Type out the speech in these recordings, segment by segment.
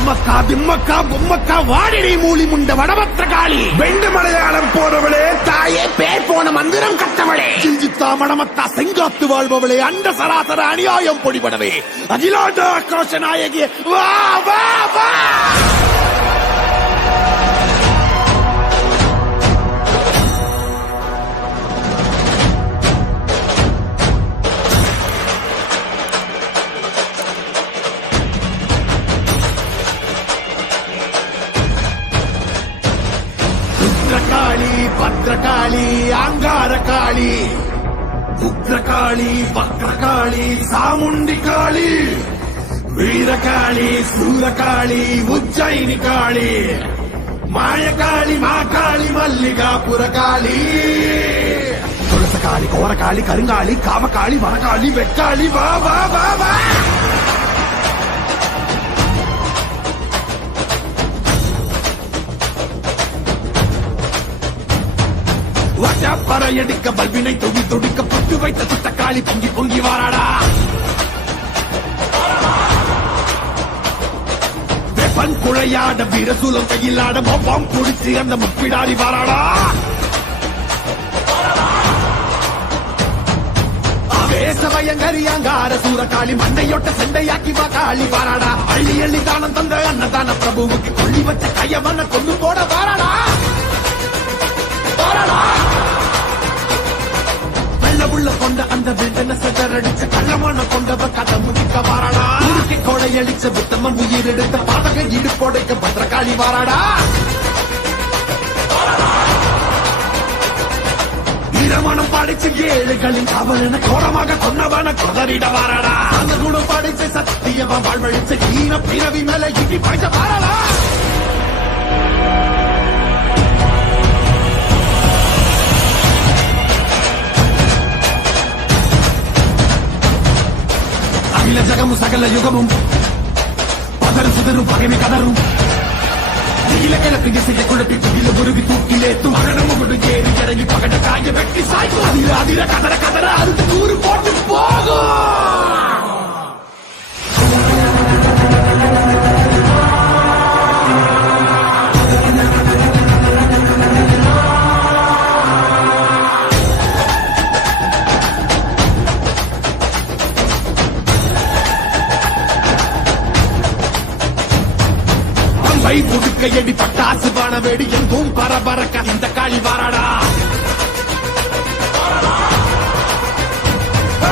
அம்மக்கா திம்மக்கா பொம்மக்கா வாடிடை மூலி முண்ட வடபத்திர காளி வெண்டு மலையாளம் போனவளே தாயே பேர் போன மந்திரம் கட்டவளே கிஞ்சித்தா மணமத்தா செங்காத்து வாழ்பவளே அண்ட சராசர அநியாயம் பொடிபடவே. அகிலாண்ட ஆக்ரோஷ நாயகி வா வா வா! భద్రకాళి ఆంగారకాళి ఉగ్రకాళి వక్రకాళి సాముండి కాళి వీరకాళి సూరకాళి ఉజ్జయిని కాళి మాయకాళి మాకాళి మల్లికాపురకాళి తులసకాళి కోరకాళి కరింగాళి కామకాళి వనకాళి వెక్కాళి బా బా బా బా வா பறையடிக்க பல்வினை தொகி தொடிக்க பட்டு வைத்த சுத்தக்காளி பொங்கி பொங்கி வாராடா. வெப்பன் குழையாட வீரசூலம் கையிலாட மொப்பம் குடிச்சு அந்த முப்பிடாடி வாராடா. ஆவேசவயங்கரி அங்கார சூரகாளி மண்டையொட்ட சண்டையாக்கி வா காளி வாராடா. அள்ளி அள்ளி தானம் தந்த அன்னதான பிரபுவுக்கு கொள்ளி வச்ச கையவன கொண்டு போட வாராடா. கள்ளமான கொண்டவ கதை முடிக்க வாராடா. உருக்கி கொடையடிச்ச புத்தமன் உயிர் எடுத்த பாதக இடுப்போடைக்க பத்திரகாளி வாராடா. இரமணம் படிச்சு ஏழுகளின் அவன கோரமாக கொன்னவன கொதறிட வாராடா. அந்த குணம் படிச்சு சத்தியவன் வாழ்வழிச்சு ஈன பிறவி மேல இட்டி படிச்ச வாராடா. அகில ஜகமும் சகல யுகமும் பதறு சுதரும் பகைமை கதரும் நீல கிழக்கு திசையை குழப்பி துகில முருகி தூக்கிலேத்தும் மகனமும் ஒரு ஏறி இறங்கி பகட காய வெட்டி சாய்க்கும் அதிர அதிர கதற கதற அறுத்து நூறு போட்டு போகும் பம்பை புடுக்கையடி பட்டாசு பான வெடி எங்கும் பரபரக்க. இந்த காளி வாராடா. ஆ,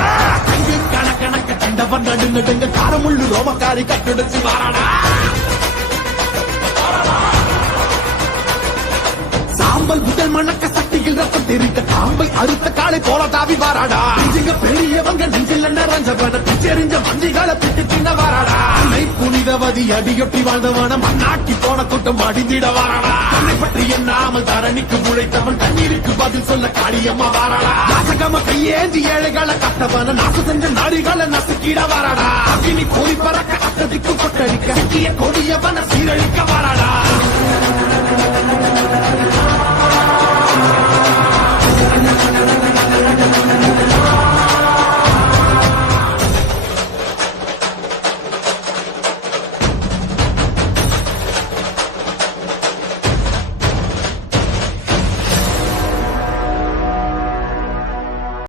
கணக்கணக்க கண்டவன் நடு நடுங்க காரமுள்ளு ரோமக்காரி கட்டுடைச்சு வாராடா. சாம்பல் முதல் மணக்க சக்தியில் ரத்தம் தெரிந்த காம்பை அறுத்த காலை போல தாவி வாராடா. நெஞ்சுங்க பெரியவங்க நெஞ்சில் நிறைஞ்சவன பிச்செறிஞ்ச மஞ்சிகால பிட்டு தின்ன வாராடா அடி அடியொட்டி வாழ்ந்தவனம் மண்ணாட்டி போன கூட்டம் அடிந்திட வாராடா தன்னை பற்றி எண்ணாமல் தரணிக்கு உழைத்தவன் தண்ணீருக்கு பதில் சொல்ல காளியம்மா வாராடா நாசகம கையேந்தி ஏழைகளை கட்டவன நாசு செஞ்ச நாடிகளை நசுக்கிட வாராடா அக்கினி கோரி பறக்க அத்ததிக்கு கொட்டடிக்க சிக்கிய கொடியவன சீரழிக்க வாராடா